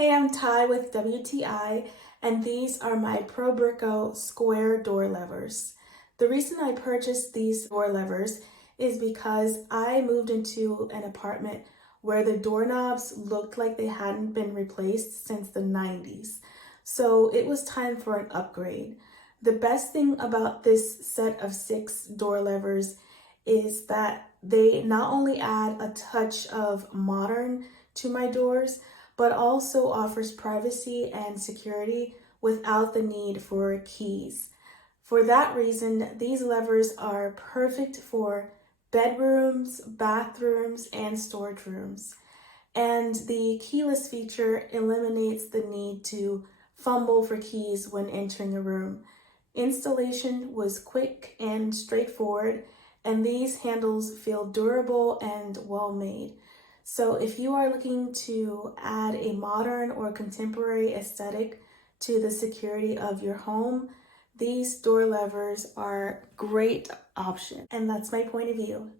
Hey, I'm Ty with WTI, and these are my Probrico square door levers. The reason I purchased these door levers is because I moved into an apartment where the doorknobs looked like they hadn't been replaced since the 90s. So it was time for an upgrade. The best thing about this set of 6 door levers is that they not only add a touch of modern to my doors, but also offers privacy and security without the need for keys. For that reason, these levers are perfect for bedrooms, bathrooms, and storage rooms. And the keyless feature eliminates the need to fumble for keys when entering a room. Installation was quick and straightforward, and these handles feel durable and well made. So if you are looking to add a modern or contemporary aesthetic to the security of your home, these door levers are a great option. And that's my point of view.